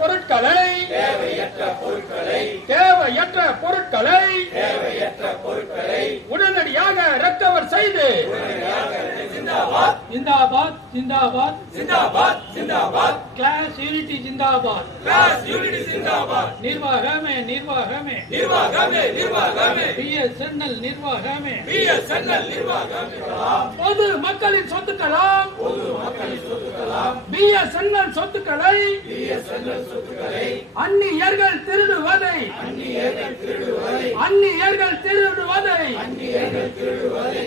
பொருட்களை. தேவையற்ற பொருட்களை. உடனடியாக ரெக்கவர் செய்து ஜிந்தாபாத் ஜிந்தாபாத் ஜிந்தாபாத். ஜிந்தாபாத் கிளாஸ் யூனிட்டி ஜிந்தாபாத். கிளாஸ் யூனிட்டி ஜிந்தாபாத். நிர்வாகமே நிர்வாகமே. நிர்வாகமே நிர்வாகமே. பிஎஸ்என்எல் நிர்வாகமே. பிஎஸ்என்எல் நிர்வாகமே. பொது மக்களின் சொத்துக்கலாம் பொது மக்களின் சொத்துக்கலாம் பிஎஸ்என்எல் சொத்துக்களை. பிஎஸ்என்எல் சொத்துக்களை. அந்நியர்கள் திருடுவதை. அந்நியர்கள் திருடுவதை. அந்நியர்கள் திருடுவதை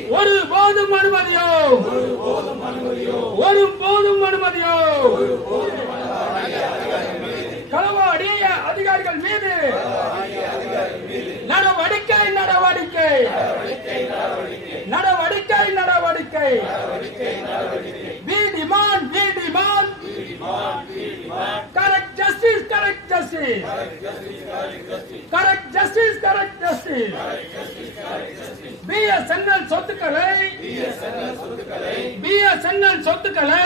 ஒரு போதும் அனுமதியோ? ஒரு போதும் அனுமதியோ? களவாடிய அதிகாரிகள் மீது நடவடிக்கை நடவடிக்கை. நடவடிக்கை நடவடிக்கை. வீதிமான் வீதிமான் correct justice correct justice correct justice correct justice BSNL சொத்துக்களை பிஎஸ்என்எல் சொத்துக்களை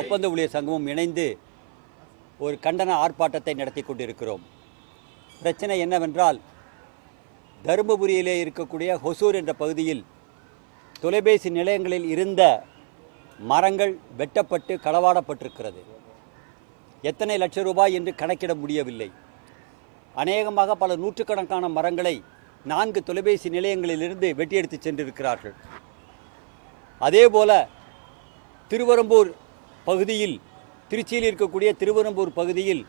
ஒப்பந்த ஊழியர் சங்கமும் இணைந்து ஒரு கண்டன ஆர்ப்பாட்டத்தை நடத்தி கொண்டிருக்கிறோம். பிரச்சனை என்னவென்றால் தருமபுரியிலே இருக்கக்கூடிய ஹொசூர் என்ற பகுதியில் தொலைபேசி நிலையங்களில் இருந்த மரங்கள் வெட்டப்பட்டு களவாடப்பட்டிருக்கிறது. எத்தனை லட்சம் ரூபாய் என்று கணக்கிட முடியவில்லை. அநேகமாக பல நூற்றுக்கணக்கான மரங்களை நான்கு தொலைபேசி நிலையங்களிலிருந்து வெட்டியெடுத்து சென்றிருக்கிறார்கள். அதேபோல திருவரம்பூர் பகுதியில் திருச்சியில் இருக்கக்கூடிய திருவரம்பூர் பகுதியில்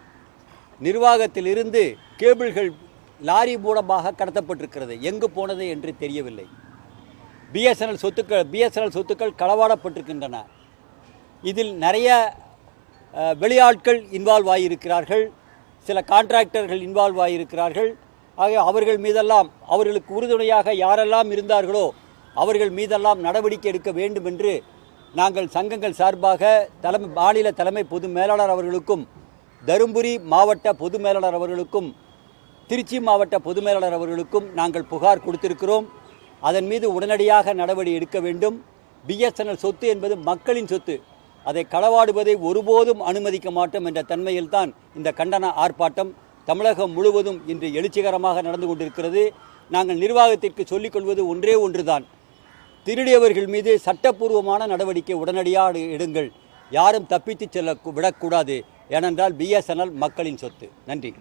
நிர்வாகத்திலிருந்து கேபிள்கள் லாரி மூலமாக கடத்தப்பட்டிருக்கிறது. எங்கு போனது என்று தெரியவில்லை. பிஎஸ்என்எல் சொத்துக்கள் பிஎஸ்என்எல் சொத்துக்கள் களவாடப்பட்டிருக்கின்றன. இதில் நிறைய வெளியாட்கள் இன்வால்வ் ஆகியிருக்கிறார்கள். சில கான்ட்ராக்டர்கள் இன்வால்வ் ஆகியிருக்கிறார்கள் ஆக அவர்கள் மீதெல்லாம் அவர்களுக்கு உறுதுணையாக யாரெல்லாம் இருந்தார்களோ அவர்கள் மீதெல்லாம் நடவடிக்கை எடுக்க வேண்டும் என்று நாங்கள் சங்கங்கள் சார்பாக தலைமை மாநில தலைமை பொது மேலாளர் அவர்களுக்கும் தருமபுரி மாவட்ட பொது மேலாளர் அவர்களுக்கும் திருச்சி மாவட்ட பொது மேலாளர் அவர்களுக்கும் நாங்கள் புகார் கொடுத்திருக்கிறோம். அதன் மீது உடனடியாக நடவடிக்கை எடுக்க வேண்டும். பிஎஸ்என்எல் சொத்து என்பது மக்களின் சொத்து. அதை களவாடுவதை ஒருபோதும் அனுமதிக்க மாட்டோம் என்ற தன்மையில்தான் இந்த கண்டன ஆர்ப்பாட்டம் தமிழகம் முழுவதும் இன்று எழுச்சிகரமாக நடந்து கொண்டிருக்கிறது. நாங்கள் நிர்வாகத்திற்கு சொல்லிக்கொள்வது ஒன்றே ஒன்றுதான். திருடியவர்கள் மீது சட்டப்பூர்வமான நடவடிக்கை உடனடியாக எடுங்கள். யாரும் தப்பித்து செல்ல விடக்கூடாது. ஏனென்றால் பிஎஸ்என்எல் மக்களின் சொத்து. நன்றி.